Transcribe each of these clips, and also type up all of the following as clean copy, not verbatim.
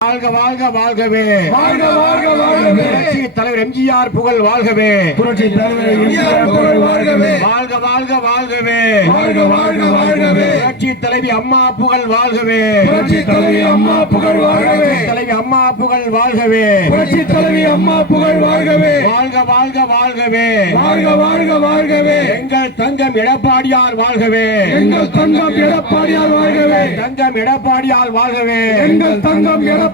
வாழ்க வாழ்க வாழ்கவே வாழ்க வாழ்க வாழ்கவே புரட்சி தலைவர் எம்ஜிஆர் புகழ் வாழ்கவே புரட்சி தலைவர் எம்ஜிஆர் புகழ் வாழ்கவே வாழ்க வாழ்க வாழ்கவே வாழ்க வாழ்க வாழ்கவே புரட்சி தலைவி அம்மா புகழ் வாழ்கவே புரட்சி தலைவி அம்மா புகழ் வாழ்கவே தலைவி அம்மா புகழ் வாழ்கவே புரட்சி தலைவி அம்மா புகழ் வாழ்கவே வாழ்க வாழ்க வாழ்கவே வாழ்க வாழ்க வாழ்கவே எங்கள் தங்கம் எடப்பாடியார் வாழ்கவே எங்கள் தங்கம் எடப்பாடியார் வாழ்கவே தங்கம் எடப்பாடியார் வாழ்கவே எங்கள் தங்கம் எடப்பாடியார்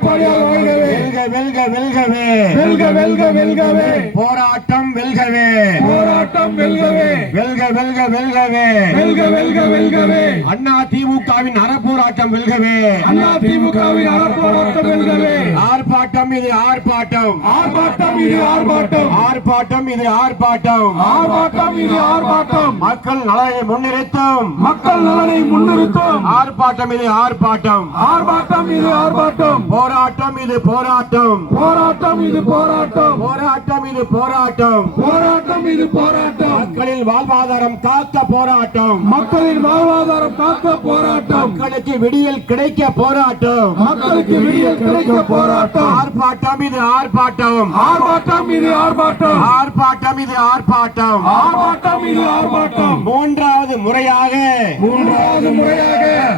வாழ்கவே வெல்க வெல்க வெல்கவே வெல்க வெல்க வெல்கவே போராட்டம் வெல்கவே போராட்டம் வெல்கவே வெல்க வெல்க வெல்கவே வெல்க வெல்க வெல்கவே அண்ணா திமுகவின் அறப்போராட்டம் வெல்கவே அண்ணா திமுகவின் அறப்போராட்டம் வெல்கவே ஆர்ப்பாட்டம் இது ஆர்ப்பாட்டம் ஆர்ப்பாட்டம் இது ஆர்ப்பாட்டம் ஆர்ப்பாட்டம் இது ஆர்ப்பாட்டம் ஆர்ப்பாட்டம் இது ஆர்ப்பாட்டம் மக்கள் நலனை முன்னிறுத்தும் மக்கள் நலனை முன்னிறுத்தும் ஆர்ப்பாட்டம் இது ஆர்ப்பாட்டம் ஆர்ப்பாட்டம் இது ஆர்ப்பாட்டம் போராட்டம் இது போராட்டம் போராட்டம் இது போராட்டம் போராட்டம் இது போராட்டம் போராட்டம் இது போராட்டம் மக்களின் வாழ்வாதாரம் காக்க போராட்டம் மக்களின் வாழ்வாதாரம் காக்க போராட்டம் மக்களுக்கு விடியல் கிடைக்க போராட்டம் மக்களுக்கு விடியல் கிடைக்க போராட்டம் ஆர்ப்பாட்டம் இது ஆர்ப்பாட்டம் ஆர்ப்பாட்டம் இது ஆர்ப்பாட்டம் ஆர்ப்பாட்டம் இது ஆர்ப்பாட்டம் ஆர்ப்பாட்டம் இது ஆர்ப்பாட்டம் மூன்றாவது முறையாக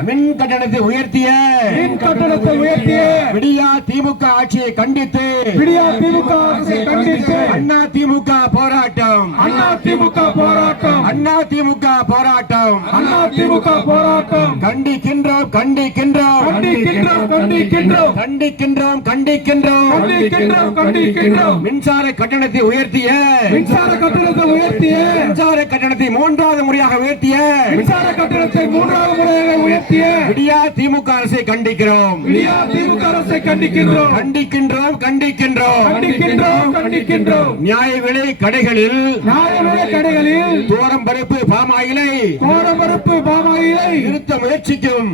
மின் கட்டணத்தை உயர்த்திய மின் கட்டணத்தை உயர்த்திய விடியா திமுக ஆட்சியை கண்டித்து விடியா திமுக அரசை கண்டித்து அண்ணா திமுக போராட்டம் அண்ணா திமுக போராட்டம் அண்ணா திமுக போராட்டம் அண்ணா திமுக போராட்டம் கண்டிக்கின்றோம் கண்டிக்கின்றோம் கண்டிக்கின்றோம் கண்டிக்கின்றோம் கண்டிக்கின்றோம் கண்டிக்கின்றோம் கண்டிக்கின்றோம் கண்டிக்கின்றோம் மின்சார கட்டணத்தை உயர்த்திய மின்சார கட்டணத்தை உயர்த்திய மின்சார கட்டணத்தை மூன்றாவது முறையாக உயர்த்திய மின்சார கட்டணத்தை மூன்றாவது முறையாக உயர்த்திய விடியா திமுக அரசை கண்டிக்கிறோம் விடியா திமுக அரசை கண்டிக்கின்றோம் கண்டிக்கின்றோம் கண்டிக்கின்றோம் கண்டிக்கின்றோம் கண்டிக்கின்றோம் நியாய விலை கடைகளில் நியாய விலை கடைகளில் தூரம் பருப்பு பாமாயிலை கோரமறுப்பு பாமாயிலை நிறுத்த முயற்சிக்கும்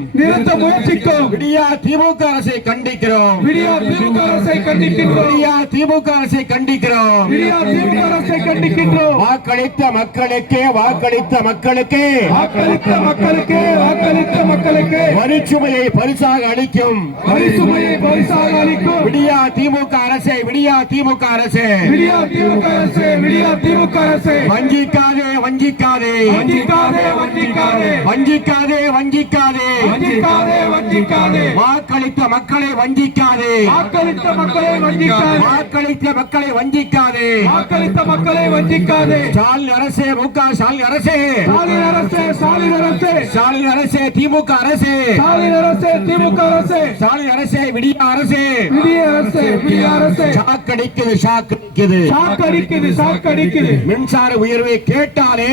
விடியா திமுக அரசை கண்டிக்கிறோம் விடியா திமுக அரசை கண்டிக்கின்றோம் விடியா திமுக அரசை கண்டிக்கிறோம் விடியா திமுக அரசை கண்டிக்கின்றோம் வாக்களித்த மக்களுக்கே வாக்களித்த மக்களுக்கே வாக்களித்த மக்களுக்கு வாக்களித்த மக்களுக்கு வரிச்சுமையை பரிசாக அளிக்கும் வரிசுமையை பரிசாக அளிக்கும் விடியா திமுக அரசை விடியா திமுக அரசு விடியா திமுக அரசு விடியா திமுக அரசு வஞ்சிக்காதே வஞ்சிக்காதே வஞ்சிக்காதே வஞ்சிக்காதே வஞ்சிக்காதே வஞ்சிக்காதே வஞ்சிக்காதே வஞ்சிக்காதே வாக்களித்த மக்களை வஞ்சிக்காதே வாக்களித்த மக்களை வஞ்சிக்காதே வாக்களித்த மக்களை வஞ்சிக்காதே வாக்களித்த மக்களை வஞ்சிக்காதே ஸ்டாலின் அரசே முக ஸ்டாலின் அரசே ஸ்டாலின் அரசே ஸ்டாலின் அரசே ஸ்டாலின் அரசே திமுக அரசே ஸ்டாலின் அரசே திமுக அரசே ஸ்டாலின் அரசே விடியா அரசே விடிய அரசே விடிய அரசே ஷாக் அடிக்குது ஷாக் அடிக்குது சாக்கடிக்குது சாக்கடிக்குது மின்சார உயர்வை கேட்டாலே